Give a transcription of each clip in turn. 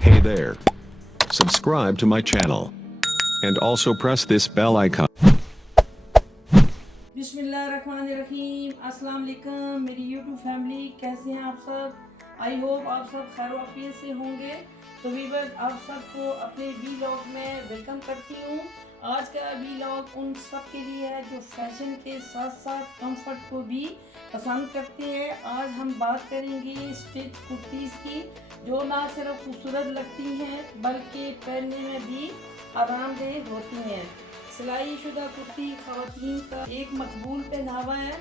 Hey there. Subscribe to my channel. And also press this bell icon. बिस्मिल्लाहिर्रहमानिर्रहीम। अस्सलाम वालेकुम मेरी यूट्यूब फैमिली, कैसे हैं आप सब? आई होप आप सब खैर वाफियत से होंगे। तो वीवर्स, आप सबको अपने वीलॉग में वेलकम करती हूँ। आज का वीलॉग उन सब के लिए है जो फैशन के साथ साथ कंफर्ट को भी पसंद करते हैं। आज हम बात करेंगे स्टिच कुर्तीज़ की, जो ना सिर्फ खूबसूरत लगती हैं बल्कि पहनने में भी आरामदेह होती हैं। सिलाई शुदा कुर्ती ख़वातीन का एक मकबूल पहनावा है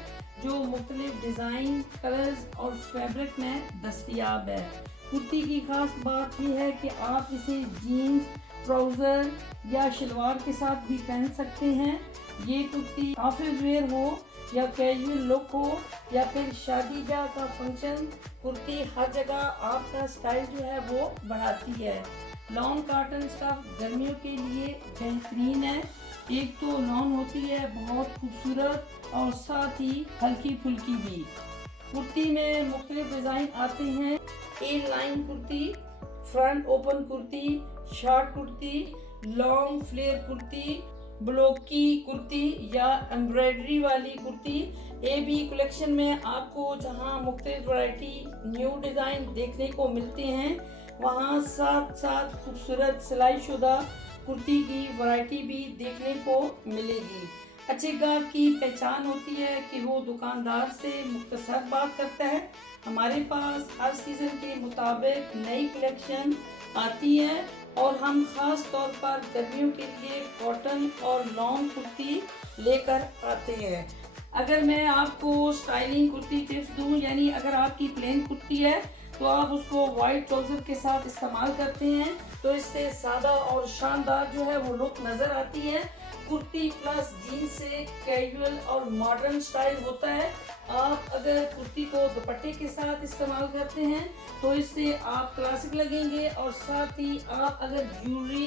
जो मुख्तलिफ डिज़ाइन, कलर्स और फैब्रिक में दस्तयाब है। कुर्ती की ख़ास बात यह है कि आप इसे जीन्स, ट्राउज़र या शलवार के साथ भी पहन सकते हैं। ये कुर्ती ऑफिस वेयर हो या कैजुअल लुक हो या फिर शादी ब्याह का फंक्शन, कुर्ती हर जगह आपका स्टाइल जो है वो बढ़ाती है। लॉन्ग कॉटन स्टफ गर्मियों के लिए बेहतरीन है। एक तो लॉन होती है बहुत खूबसूरत और साथ ही हल्की फुल्की भी। कुर्ती में मुख्तलिफ डिज़ाइन आते हैं। A line kurti, front open kurti, short kurti, long flare kurti, blocky kurti या एम्ब्रॉयडरी वाली कुर्ती। ए बी कलेक्शन में आपको जहां मुख्तलिफ वैरायटी न्यू डिज़ाइन देखने को मिलते हैं, वहां साथ साथ खूबसूरत सिलाई शुदा कुर्ती की वैरायटी भी देखने को मिलेगी। अच्छे गाहक की पहचान होती है कि वो दुकानदार से मुख्तसर बात करता है। हमारे पास हर सीज़न के मुताबिक नई कलेक्शन आती है और हम ख़ास तौर पर गर्मियों के लिए कॉटन और लॉन्ग कुर्ती लेकर आते हैं। अगर मैं आपको स्टाइलिंग कुर्ती टिप्स दूं, यानी अगर आपकी प्लेन कुर्ती है तो आप उसको वाइट ट्राउज़र के साथ इस्तेमाल करते हैं तो इससे सादा और शानदार जो है वो लुक नज़र आती है। कुर्ती प्लस जीन्स से कैजुअल और मॉडर्न स्टाइल होता है। आप अगर कुर्ती को दुपट्टे के साथ इस्तेमाल करते हैं तो इससे आप क्लासिक लगेंगे और साथ ही आप अगर ज्वेलरी,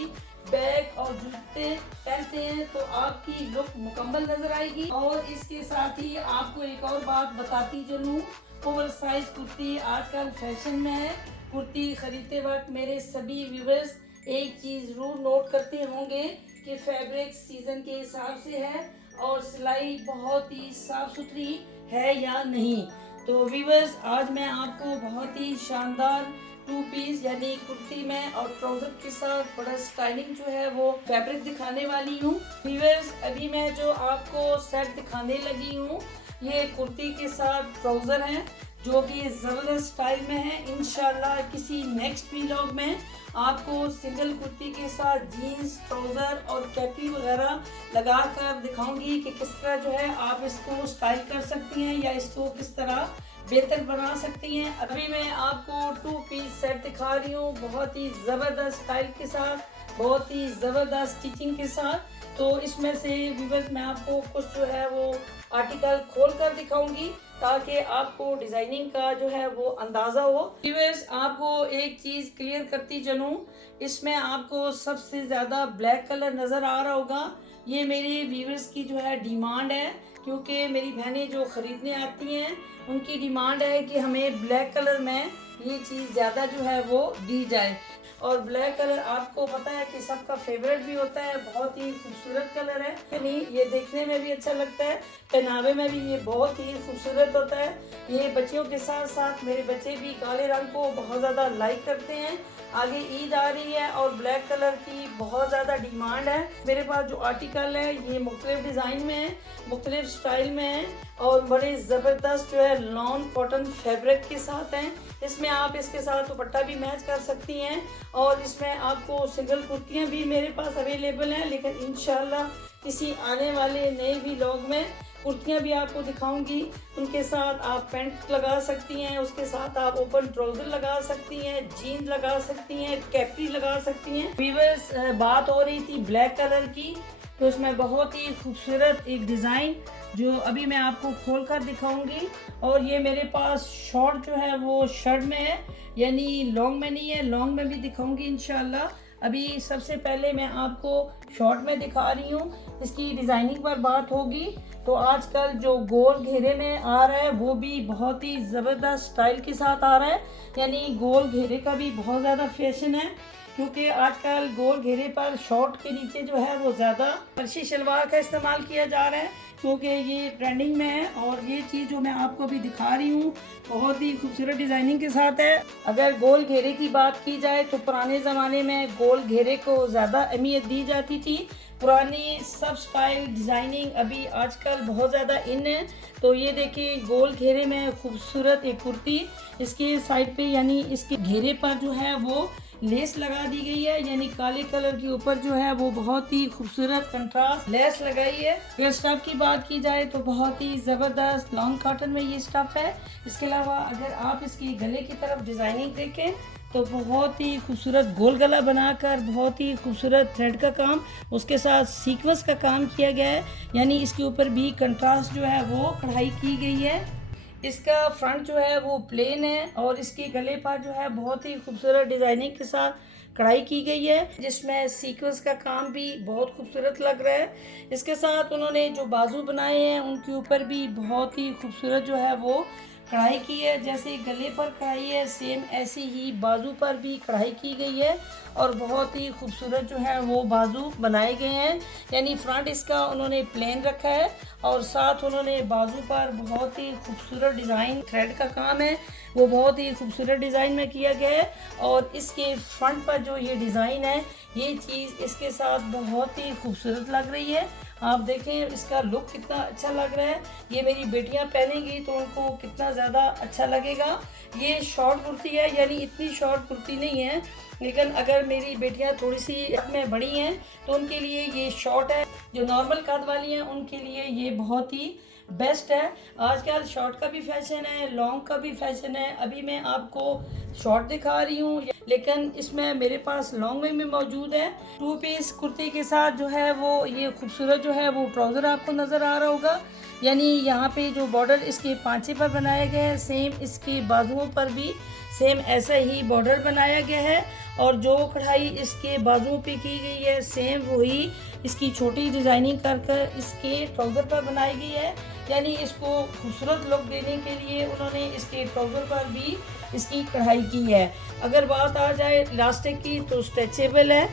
बैग और जूते पहनते हैं तो आपकी लुक मुकम्मल नजर आएगी। और इसके साथ ही आपको एक और बात बताती चलूँ, ओवर साइज कुर्ती आजकल फैशन में है। कुर्ती खरीदते वक्त मेरे सभी व्यूअर्स एक चीज़ जरूर नोट करते होंगे कि फैब्रिक सीजन के हिसाब से है और सिलाई बहुत ही साफ सुथरी है या नहीं। तो व्यूअर्स, आज मैं आपको बहुत ही शानदार टू पीस यानी कुर्ती में और ट्राउजर के साथ बड़ा स्टाइलिंग जो है वो फैब्रिक दिखाने वाली हूँ। व्यूअर्स, अभी मैं जो आपको सेट दिखाने लगी हूँ ये कुर्ती के साथ ट्राउजर है जो कि ज़बरदस्त स्टाइल में है। इंशाल्लाह किसी नेक्स्ट व्लॉग में आपको सिंगल कुर्ती के साथ जीन्स, ट्राउज़र और कैपरी वगैरह लगा कर दिखाऊंगी कि किस तरह जो है आप इसको स्टाइल कर सकती हैं या इसको किस तरह बेहतर बना सकती हैं। अभी मैं आपको टू पीस सेट दिखा रही हूँ बहुत ही ज़बरदस्त स्टाइल के साथ, बहुत ही ज़बरदस्त स्टिचिंग के साथ। तो इसमें से व्यूअर्स मैं आपको कुछ जो है वो आर्टिकल खोल कर दिखाऊंगी ताकि आपको डिज़ाइनिंग का जो है वो अंदाज़ा हो। व्यूअर्स, आपको एक चीज़ क्लियर करती चलूँ, इसमें आपको सबसे ज़्यादा ब्लैक कलर नज़र आ रहा होगा। ये मेरे व्यूअर्स की जो है डिमांड है, क्योंकि मेरी बहनें जो ख़रीदने आती हैं उनकी डिमांड है कि हमें ब्लैक कलर में ये चीज़ ज़्यादा जो है वो दी जाए। और ब्लैक कलर आपको पता है कि सबका फेवरेट भी होता है, बहुत ही खूबसूरत कलर है। यानी ये देखने में भी अच्छा लगता है, पहनावे में भी ये बहुत ही खूबसूरत होता है। ये बच्चियों के साथ साथ मेरे बच्चे भी काले रंग को बहुत ज़्यादा लाइक करते हैं। आगे ईद आ रही है और ब्लैक कलर की बहुत ज़्यादा डिमांड है। मेरे पास जो आर्टिकल है ये मुख्तलिफ डिज़ाइन में है, मुख्तलिफ स्टाइल में है और बड़े ज़बरदस्त जो है लॉन कॉटन फैब्रिक के साथ हैं। इसमें आप इसके साथ दुपट्टा भी मैच कर सकती हैं और इसमें आपको सिंगल कुर्तियाँ भी मेरे पास अवेलेबल हैं। लेकिन इंशाल्लाह किसी आने वाले नए व्लॉग में कुर्तियाँ भी आपको दिखाऊंगी। उनके साथ आप पैंट लगा सकती हैं, उसके साथ आप ओपन ट्राउजर लगा सकती हैं, जीन्स लगा सकती हैं, कैपरी लगा सकती हैं। व्यूअर्स, बात हो रही थी ब्लैक कलर की, तो इसमें बहुत ही खूबसूरत एक डिज़ाइन जो अभी मैं आपको खोल कर दिखाऊंगी। और ये मेरे पास शॉर्ट जो है वो शर्ट में है, यानी लॉन्ग में नहीं है, लॉन्ग में भी दिखाऊंगी इंशाल्लाह। अभी सबसे पहले मैं आपको शॉर्ट में दिखा रही हूँ। इसकी डिज़ाइनिंग पर बात होगी तो आजकल जो गोल घेरे में आ रहा है वो भी बहुत ही ज़बरदस्त स्टाइल के साथ आ रहा है, यानी गोल घेरे का भी बहुत ज़्यादा फैशन है, क्योंकि आजकल गोल घेरे पर शॉर्ट के नीचे जो है वो ज़्यादा फर्शी शलवार का इस्तेमाल किया जा रहा है, क्योंकि ये ट्रेंडिंग में है। और ये चीज़ जो मैं आपको अभी दिखा रही हूँ बहुत ही खूबसूरत डिज़ाइनिंग के साथ है। अगर गोल घेरे की बात की जाए तो पुराने ज़माने में गोल घेरे को ज़्यादा अहमियत दी जाती थी। पुरानी सब स्टाइल डिज़ाइनिंग अभी आजकल बहुत ज़्यादा इन है। तो ये देखिए गोल घेरे में खूबसूरत एक कुर्ती, इसके साइड पे यानी इसके घेरे पर जो है वो लेस लगा दी गई है, यानी काले कलर के ऊपर जो है वो बहुत ही खूबसूरत कंट्रास्ट लेस लगाई है। ये स्टफ की बात की जाए तो बहुत ही ज़बरदस्त लॉन्ग कॉटन में ये स्टफ है। इसके अलावा अगर आप इसकी गले की तरफ डिज़ाइनिंग देखें तो बहुत ही खूबसूरत गोल गला बनाकर बहुत ही खूबसूरत थ्रेड का काम, उसके साथ सीक्वेंस का काम किया गया है, यानी इसके ऊपर भी कंट्रास्ट जो है वो कढ़ाई की गई है। इसका फ्रंट जो है वो प्लेन है और इसके गले पर जो है बहुत ही खूबसूरत डिज़ाइनिंग के साथ कढ़ाई की गई है, जिसमें सीक्वेंस का काम भी बहुत खूबसूरत लग रहा है। इसके साथ उन्होंने जो बाजू बनाए हैं उनके ऊपर भी बहुत ही खूबसूरत जो है वो कढ़ाई की है। जैसे गले पर कढ़ाई है सेम ऐसी ही बाजू पर भी कढ़ाई की गई है और बहुत ही खूबसूरत जो है वो बाजू बनाए गए हैं, यानी फ्रंट इसका उन्होंने प्लेन रखा है और साथ उन्होंने बाजू पर बहुत ही खूबसूरत डिज़ाइन थ्रेड का काम है वो बहुत ही खूबसूरत डिज़ाइन में किया गया है। और इसके फ्रंट पर जो ये डिज़ाइन है ये चीज़ इसके साथ बहुत ही खूबसूरत लग रही है। आप देखें इसका लुक कितना अच्छा लग रहा है। ये मेरी बेटियां पहनेंगी तो उनको कितना ज़्यादा अच्छा लगेगा। ये शॉर्ट कुर्ती है, यानी इतनी शॉर्ट कुर्ती नहीं है, लेकिन अगर मेरी बेटियां थोड़ी सी में बड़ी हैं तो उनके लिए ये शॉर्ट है। जो नॉर्मल कद वाली हैं उनके लिए ये बहुत ही बेस्ट है। आजकल शॉर्ट का भी फैशन है, लॉन्ग का भी फैशन है। अभी मैं आपको शॉर्ट दिखा रही हूँ, लेकिन इसमें मेरे पास लॉन्ग में भी मौजूद है। 2 पीस कुर्ती के साथ जो है वो ये खूबसूरत जो है वो ट्राउज़र आपको नज़र आ रहा होगा, यानी यहाँ पे जो बॉर्डर इसके पांचे पर बनाया गया है सेम इसके बाजुओं पर भी सेम ऐसा ही बॉर्डर बनाया गया है और जो कढ़ाई इसके बाजुओं पे की गई है सेम वही इसकी छोटी डिज़ाइनिंग कर कर इसके ट्राउज़र पर बनाई गई है, यानी इसको खूबसूरत लुक देने के लिए उन्होंने इसके ट्राउज़र पर भी इसकी कढ़ाई की है। अगर बात आ जाए इलास्टिक की तो स्ट्रेचेबल है,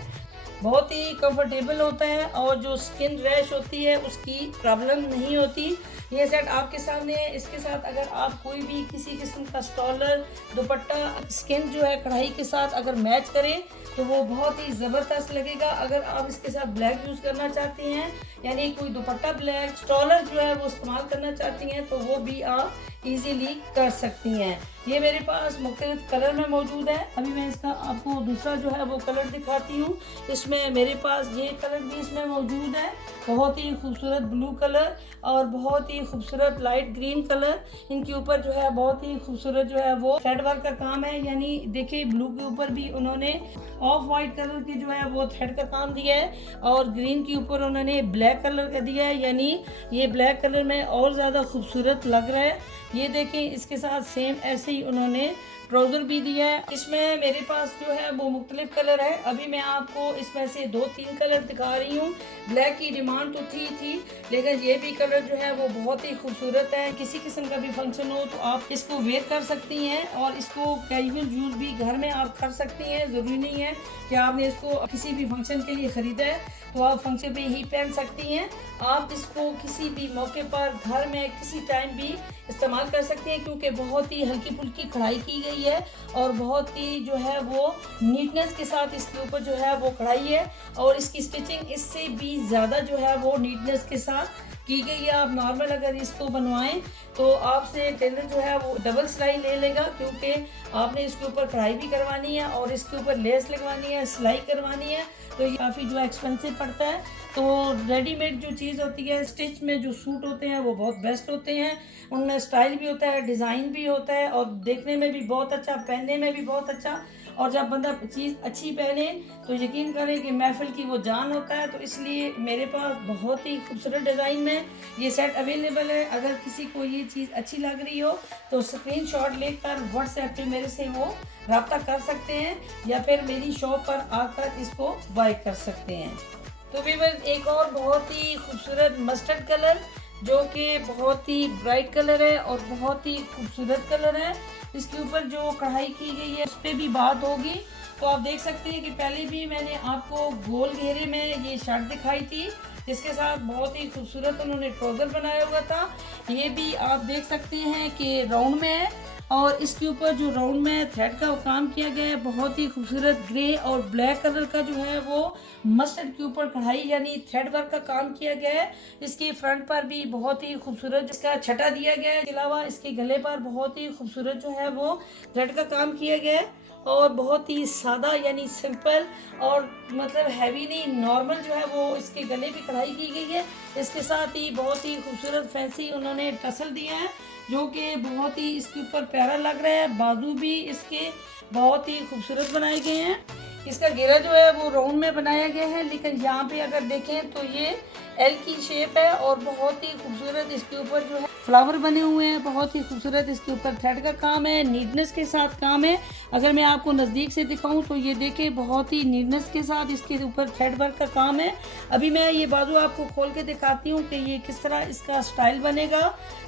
बहुत ही कंफर्टेबल होता है और जो स्किन रैश होती है उसकी प्रॉब्लम नहीं होती। ये सेट आपके सामने है। इसके साथ अगर आप कोई भी किसी किस्म का स्टॉलर दुपट्टा स्किन जो है कढ़ाई के साथ अगर मैच करें तो वो बहुत ही ज़बरदस्त लगेगा। अगर आप इसके साथ ब्लैक यूज़ करना चाहती हैं, यानी कोई दुपट्टा ब्लैक स्टॉलर जो है वो इस्तेमाल करना चाहती हैं तो वो भी आप इजीली कर सकती हैं। ये मेरे पास मुख्तलिफ कलर में मौजूद है। अभी मैं इसका आपको दूसरा जो है वो कलर दिखाती हूँ। इसमें मेरे पास ये कलर भी इसमें मौजूद है, बहुत ही खूबसूरत ब्लू कलर और बहुत ही खूबसूरत लाइट ग्रीन कलर। इनके ऊपर जो है बहुत ही खूबसूरत जो है वो थ्रेड वर्क का काम है, यानी देखिए ब्लू के ऊपर भी उन्होंने ऑफ वाइट कलर की जो है वो थ्रेड का काम दिया है और ग्रीन के ऊपर उन्होंने ब्लैक कलर का दिया है, यानी ये ब्लैक कलर में और ज़्यादा खूबसूरत लग रहा है। ये देखें इसके साथ सेम ऐसे ही उन्होंने ट्राउज़र भी दिया है। इसमें मेरे पास जो है वो मुख्तलिफ कलर है। अभी मैं आपको इसमें से 2-3 कलर दिखा रही हूँ। ब्लैक की डिमांड तो थी लेकिन ये भी कलर जो है वो बहुत ही खूबसूरत है। किसी किस्म का भी फंक्शन हो तो आप इसको वेयर कर सकती हैं और इसको कैजुअल यूज़ भी घर में आप कर सकती हैं। ज़रूरी नहीं है कि आपने इसको किसी भी फंक्शन के लिए ख़रीदा है तो आप फंक्शन पे ही पहन सकती हैं। आप इसको किसी भी मौके पर घर में किसी टाइम भी इस्तेमाल कर सकते हैं, क्योंकि बहुत ही हल्की फुल्की कढ़ाई की गई है और बहुत ही जो है वो नीटनेस के साथ इसके ऊपर जो है वो कढ़ाई है और इसकी स्टिचिंग इससे भी ज़्यादा जो है वो नीटनेस के साथ की गई है। आप नॉर्मल अगर इसको बनवाएं तो आपसे टेलर जो है वो डबल सिलाई ले लेगा, क्योंकि आपने इसके ऊपर कढ़ाई भी करवानी है और इसके ऊपर लेस लगवानी है, सिलाई करवानी है, तो ये काफ़ी जो एक्सपेंसिव पड़ता है। तो रेडीमेड जो चीज़ होती है, स्टिच में जो सूट होते हैं वो बहुत बेस्ट होते हैं। उनमें स्टाइल भी होता है, डिज़ाइन भी होता है और देखने में भी बहुत अच्छा, पहनने में भी बहुत अच्छा और जब बंदा चीज़ अच्छी पहने तो यकीन करें कि महफिल की वो जान होता है। तो इसलिए मेरे पास बहुत ही खूबसूरत डिज़ाइन में ये सेट अवेलेबल है। अगर किसी को ये चीज़ अच्छी लग रही हो तो स्क्रीनशॉट लेकर व्हाट्सएप पे मेरे से वो रब्ता कर सकते हैं या फिर मेरी शॉप पर आकर इसको बाय कर सकते हैं। तो व्यूअर्स, एक और बहुत ही खूबसूरत मस्टर्ड कलर जो कि बहुत ही ब्राइट कलर है और बहुत ही खूबसूरत कलर है। इसके ऊपर जो कढ़ाई की गई है उस पर भी बात होगी। तो आप देख सकते हैं कि पहले भी मैंने आपको गोल घेरे में ये शर्ट दिखाई थी जिसके साथ बहुत ही खूबसूरत उन्होंने ट्राउज़र बनाया हुआ था। ये भी आप देख सकते हैं कि राउंड में है और इसके ऊपर जो राउंड में थ्रेड का काम किया गया है बहुत ही खूबसूरत ग्रे और ब्लैक कलर का जो है वो मस्टर्ड के ऊपर कढ़ाई यानी थ्रेड वर्क का काम किया गया है। इसके फ्रंट पर भी बहुत ही खूबसूरत इसका छटा दिया गया है। इसके अलावा इसके गले पर बहुत ही खूबसूरत जो है वो थ्रेड का काम किया गया है और बहुत ही सादा यानी सिंपल और मतलब हैवी नहीं, नॉर्मल जो है वो इसके गले भी कढ़ाई की गई है। इसके साथ ही बहुत ही खूबसूरत फैंसी उन्होंने टसल दिया है जो कि बहुत ही इसके ऊपर प्यारा लग रहा है। बाजू भी इसके बहुत ही खूबसूरत बनाए गए हैं। इसका घेरा जो है वो राउंड में बनाया गया है, लेकिन यहाँ पे अगर देखें तो ये एल की शेप है और बहुत ही खूबसूरत इसके ऊपर जो है फ्लावर बने हुए हैं। बहुत ही खूबसूरत इसके ऊपर थ्रेड का काम है, नीटनेस के साथ काम है। अगर मैं आपको नज़दीक से दिखाऊं तो ये देखें बहुत ही नीटनेस के साथ इसके ऊपर थ्रेड वर्क का काम है। अभी मैं ये बाजू आपको खोल के दिखाती हूँ कि ये किस तरह इसका स्टाइल बनेगा।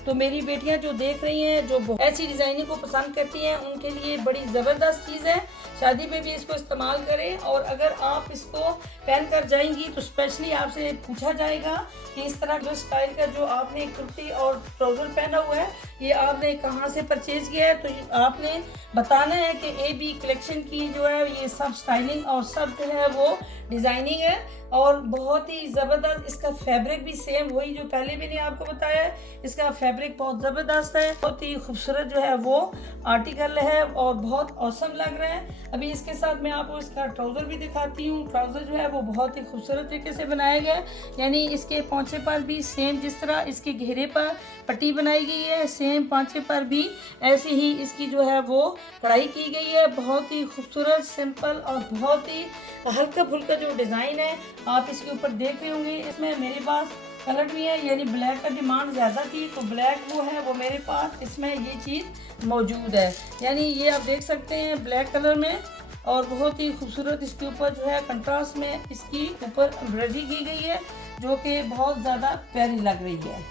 तो मेरी बेटियां जो देख रही हैं जो ऐसी डिज़ाइनिंग को पसंद करती हैं उनके लिए बड़ी ज़बरदस्त चीज़ है। शादी में भी इसको इस्तेमाल करें और अगर आप इसको पहन कर जाएंगी तो स्पेशली आपसे पूछा जाएगा कि इस तरह जो स्टाइल का जो आपने कुर्ती और ट्राउज़र पहना हुआ है ये आपने कहाँ से परचेज किया है। तो आपने बताना है कि AB कलेक्शन की जो है ये सब स्टाइलिंग और सब जो है वो डिज़ाइनिंग है और बहुत ही ज़बरदस्त। इसका फैब्रिक भी सेम वही जो पहले मैंने आपको बताया है। इसका फैब्रिक बहुत ज़बरदस्त है, बहुत ही खूबसूरत जो है वो आर्टिकल है और बहुत औसम लग रहा है। अभी इसके साथ मैं आपको इसका ट्राउज़र भी दिखाती हूँ। ट्राउज़र जो है वो बहुत ही खूबसूरत तरीके से बनाया गया है, यानी इसके पौंचे पर भी सेम जिस तरह इसके घेरे पर पट्टी बनाई गई है सेम पांचे पर भी ऐसे ही इसकी जो है वो कढ़ाई की गई है। बहुत ही खूबसूरत सिंपल और बहुत ही हल्का फुल्का जो डिज़ाइन है आप इसके ऊपर देख रहे होंगे। इसमें मेरे पास कलर भी है, यानी ब्लैक का डिमांड ज़्यादा थी तो ब्लैक वो है वो मेरे पास इसमें ये चीज़ मौजूद है। यानी ये आप देख सकते हैं ब्लैक कलर में और बहुत ही खूबसूरत इसके ऊपर जो है कंट्रास्ट में इसकी ऊपर एम्ब्रॉयडरी की गई है जो कि बहुत ज़्यादा प्यारी लग रही है।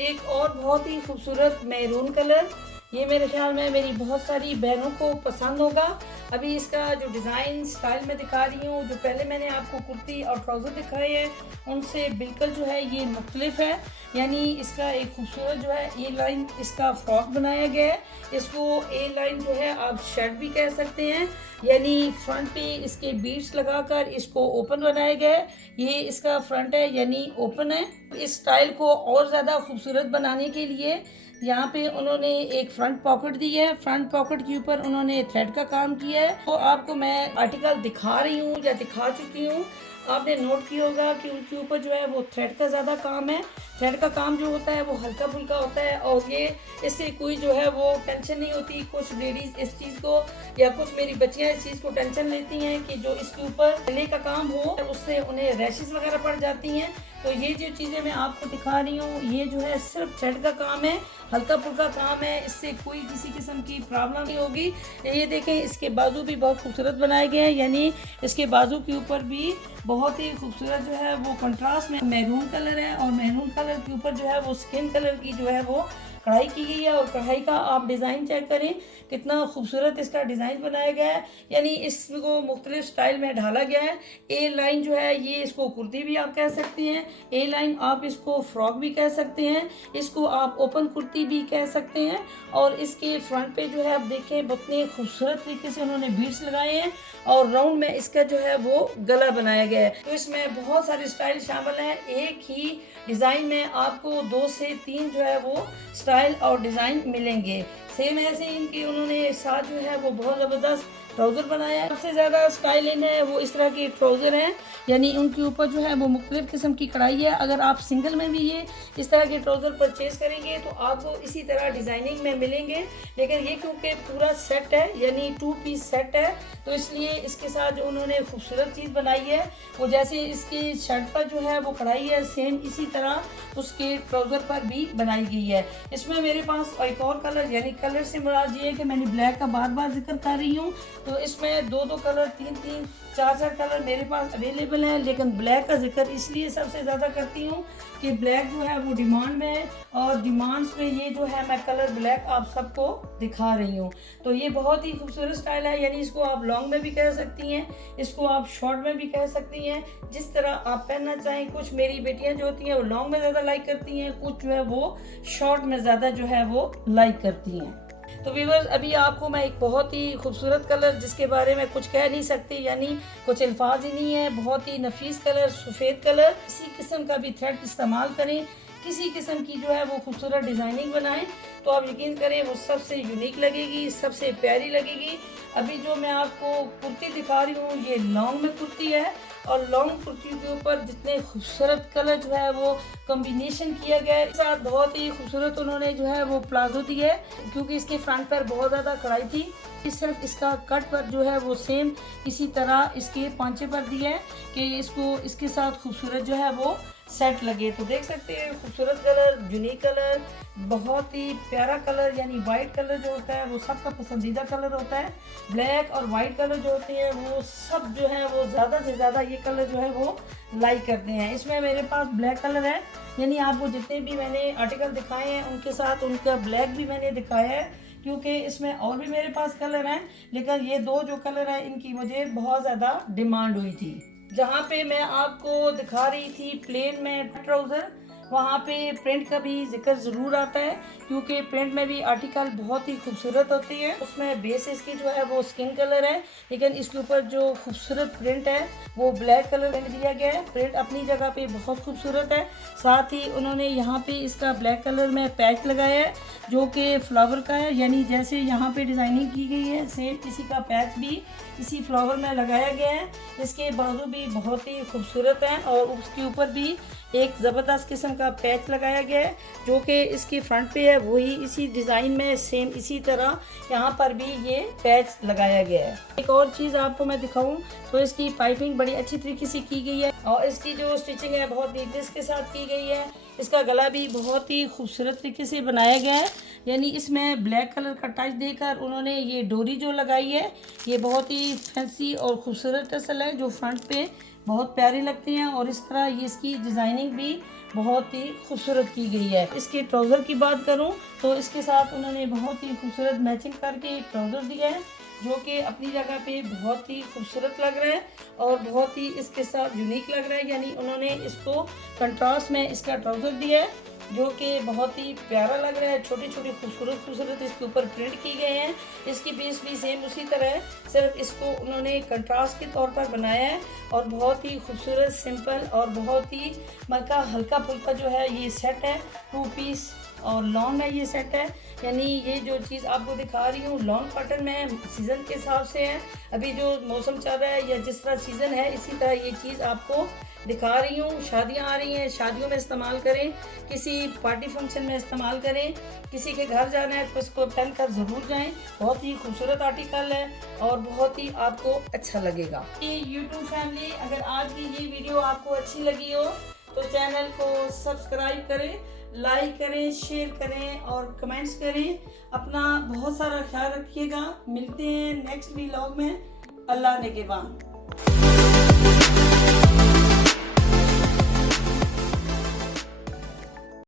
एक और बहुत ही खूबसूरत मैरून कलर, ये मेरे ख्याल में मेरी बहुत सारी बहनों को पसंद होगा। अभी इसका जो डिज़ाइन स्टाइल में दिखा रही हूँ, जो पहले मैंने आपको कुर्ती और ट्राउज़र दिखाए हैं उनसे बिल्कुल जो है ये मुख्तलिफ है। यानी इसका एक खूबसूरत जो है ए लाइन इसका फ्रॉक बनाया गया है। इसको ए लाइन जो है आप शर्ट भी कह सकते हैं, यानी फ्रंट पे इसके बीड्स लगाकर इसको ओपन बनाया गया है। ये इसका फ्रंट है यानी ओपन है। इस स्टाइल को और ज़्यादा खूबसूरत बनाने के लिए यहाँ पे उन्होंने एक फ्रंट पॉकेट दी है। फ्रंट पॉकेट के ऊपर उन्होंने थ्रेड का काम किया है। तो आपको मैं आर्टिकल दिखा रही हूँ या दिखा चुकी हूँ, आपने नोट किया होगा कि उनके ऊपर जो है वो थ्रेड का ज़्यादा काम है। थ्रेड का काम जो होता है वो हल्का फुल्का होता है और ये इससे कोई जो है वो टेंशन नहीं होती। कुछ लेडीज़ इस चीज़ को या कुछ मेरी बच्चियाँ इस चीज़ को टेंशन लेती हैं कि जो इसके ऊपर गले का काम हो उससे उन्हें रैशेस वगैरह पड़ जाती हैं। तो ये जो चीज़ें मैं आपको दिखा रही हूँ ये जो है सिर्फ थ्रेड का काम है, हल्का फुल्का काम है, इससे कोई किसी किस्म की प्रॉब्लम नहीं होगी। ये देखें इसके बाजू भी बहुत खूबसूरत बनाए गए हैं, यानी इसके बाजू के ऊपर भी बहुत ही खूबसूरत जो है वो कंट्रास्ट में मैरून कलर है और मैरून कलर के ऊपर जो है वो स्किन कलर की जो है वो कढ़ाई की गई है। और कढ़ाई का आप डिज़ाइन चेक करें कितना खूबसूरत इसका डिज़ाइन बनाया गया है, यानी इसको मुख्तलिफ स्टाइल में ढाला गया है। ए लाइन जो है ये इसको कुर्ती भी आप कह सकते हैं, ए लाइन आप इसको फ्रॉक भी कह सकते हैं, इसको आप ओपन कुर्ती भी कह सकते हैं। और इसके फ्रंट पे जो है आप देखें इतने खूबसूरत तरीके से उन्होंने बीड्स लगाए हैं और राउंड में इसका जो है वो गला बनाया गया है। तो इसमें बहुत सारे स्टाइल शामिल हैं। एक ही डिज़ाइन में आपको 2 से 3 जो है वो स्टाइल और डिज़ाइन मिलेंगे। सेम ऐसे इनके उन्होंने साथ जो है वो बहुत ज़बरदस्त ट्राउज़र बनाया है। सबसे ज़्यादा स्टाइल इन है वो इस तरह के ट्राउज़र हैं, यानी उनके ऊपर जो है वो मुख्तलिफ़ किस्म की कढ़ाई है। अगर आप सिंगल में भी ये इस तरह के ट्राउज़र परचेज़ करेंगे तो आपको इसी तरह डिज़ाइनिंग में मिलेंगे, लेकिन ये क्योंकि पूरा सेट है यानी 2 पीस सेट है, तो इसलिए इसके साथ जो उन्होंने खूबसूरत चीज़ बनाई है वो जैसे इसकी शर्ट पर जो है वो कढ़ाई है, सेम इसी तरह उसके ट्राउज़र पर भी बनाई गई है। इसमें मेरे पास एक और कलर, यानी कलर से मुराद ये है कि मैंने ब्लैक का बार बार जिक्र कर रही हूँ, तो इसमें 2-2 कलर, 3-3, 4-4 कलर मेरे पास अवेलेबल हैं, लेकिन ब्लैक का जिक्र इसलिए सबसे ज़्यादा करती हूँ कि ब्लैक जो है वो डिमांड में है, और डिमांड्स में ये जो है मैं कलर ब्लैक आप सबको दिखा रही हूँ। तो ये बहुत ही खूबसूरत स्टाइल है, यानी इसको आप लॉन्ग में भी कह सकती हैं, इसको आप शॉर्ट में भी कह सकती हैं, जिस तरह आप पहनना चाहें। कुछ मेरी बेटियाँ जो होती हैं वो लॉन्ग में ज़्यादा लाइक करती हैं, कुछ जो है वो शॉर्ट में ज़्यादा जो है वो लाइक करती हैं। तो व्यूअर्स, अभी आपको मैं एक बहुत ही खूबसूरत कलर जिसके बारे में कुछ कह नहीं सकती, यानी कुछ अल्फाज ही नहीं है, बहुत ही नफीस कलर, सफ़ेद कलर, इसी किस्म का भी थ्रेड इस्तेमाल करें, किसी किस्म की जो है वो खूबसूरत डिज़ाइनिंग बनाएं, तो आप यकीन करें वो सबसे यूनिक लगेगी, सबसे प्यारी लगेगी। अभी जो मैं आपको कुर्ती दिखा रही हूँ ये लॉन्ग में कुर्ती है, और लॉन्ग कुर्ती के ऊपर जितने खूबसूरत कलर जो है वो कॉम्बिनेशन किया गया है, साथ बहुत ही खूबसूरत उन्होंने जो है वो प्लाजो दिया है, क्योंकि इसके फ्रंट पर बहुत ज़्यादा कढ़ाई थी। सिर्फ इसका कट पर जो है वो सेम इसी तरह इसके पांचे पर दिया है कि इसको इसके साथ खूबसूरत जो है वो सेट लगे। तो देख सकते हैं खूबसूरत कलर, यूनिक कलर, बहुत ही प्यारा कलर, यानी वाइट कलर जो होता है वो सबका पसंदीदा कलर होता है। ब्लैक और वाइट कलर जो होते हैं वो सब जो है वो ज़्यादा से ज़्यादा ये कलर जो है वो लाइक करते हैं। इसमें मेरे पास ब्लैक कलर है, यानी आपको जितने भी मैंने आर्टिकल दिखाए हैं उनके साथ उनका ब्लैक भी मैंने दिखाया है, क्योंकि इसमें और भी मेरे पास कलर हैं, लेकिन ये 2 जो कलर हैं इनकी मुझे बहुत ज़्यादा डिमांड हुई थी। जहाँ पे मैं आपको दिखा रही थी प्लेन में ट्राउज़र, वहाँ पे प्रिंट का भी जिक्र ज़रूर आता है, क्योंकि प्रिंट में भी आर्टिकल बहुत ही खूबसूरत होती है। उसमें बेस इसकी जो है वो स्किन कलर है, लेकिन इसके ऊपर जो खूबसूरत प्रिंट है वो ब्लैक कलर प्रिंट दिया गया है। प्रिंट अपनी जगह पे बहुत खूबसूरत है, साथ ही उन्होंने यहाँ पे इसका ब्लैक कलर में पैच लगाया है जो कि फ्लावर का है, यानी जैसे यहाँ पे डिज़ाइनिंग की गई है सेम इसी का पैच भी इसी फ्लावर में लगाया गया है। इसके बाजू भी बहुत ही खूबसूरत हैं, और उसके ऊपर भी एक ज़बरदस्त किस्म का पैच लगाया गया है जो कि इसकी फ्रंट पे है, वही इसी डिज़ाइन में सेम इसी तरह यहाँ पर भी ये पैच लगाया गया है। एक और चीज़ आपको मैं दिखाऊं तो इसकी पाइपिंग बड़ी अच्छी तरीके से की गई है, और इसकी जो स्टिचिंग है बहुत नीटनेस के साथ की गई है। इसका गला भी बहुत ही खूबसूरत तरीके से बनाया गया है, यानी इसमें ब्लैक कलर का टच देकर उन्होंने ये डोरी जो लगाई है ये बहुत ही फैंसी और खूबसूरत टसल है जो फ्रंट पे बहुत प्यारे लगते हैं, और इस तरह ये इसकी डिज़ाइनिंग भी बहुत ही खूबसूरत की गई है। इसके ट्राउज़र की बात करूं तो इसके साथ उन्होंने बहुत ही खूबसूरत मैचिंग करके एक ट्राउज़र दिया है जो कि अपनी जगह पे बहुत ही खूबसूरत लग रहा है और बहुत ही इसके साथ यूनिक लग रहा है, यानी उन्होंने इसको कंट्रास्ट में इसका ट्राउज़र दिया है जो कि बहुत ही प्यारा लग रहा है। छोटे छोटे खूबसूरत इसके ऊपर प्रिंट किए गए हैं। इसकी पीस भी सेम उसी तरह है, सिर्फ इसको उन्होंने कंट्रास्ट के तौर पर बनाया है, और बहुत ही खूबसूरत सिंपल और बहुत ही हल्का फुल्का जो है ये सेट है। 2 पीस और लॉन्ग में ये सेट है, यानी ये जो चीज़ आपको दिखा रही हूँ लॉन्ग कॉटन में सीज़न के हिसाब से है। अभी जो मौसम चल रहा है या जिस तरह सीज़न है इसी तरह ये चीज़ आपको दिखा रही हूँ। शादियाँ आ रही हैं, शादियों में इस्तेमाल करें, किसी पार्टी फंक्शन में इस्तेमाल करें, किसी के घर जाना है तो इसको पहन कर ज़रूर जाएं। बहुत ही खूबसूरत आर्टिकल है और बहुत ही आपको अच्छा लगेगा। ये यूट्यूब फैमिली, अगर आज की ये वीडियो आपको अच्छी लगी हो तो चैनल को सब्सक्राइब करें, लाइक करें, शेयर करें और कमेंट्स करें। अपना बहुत सारा ख्याल रखिएगा। मिलते हैं नेक्स्ट व्लॉग में। अल्लाह निगहबान।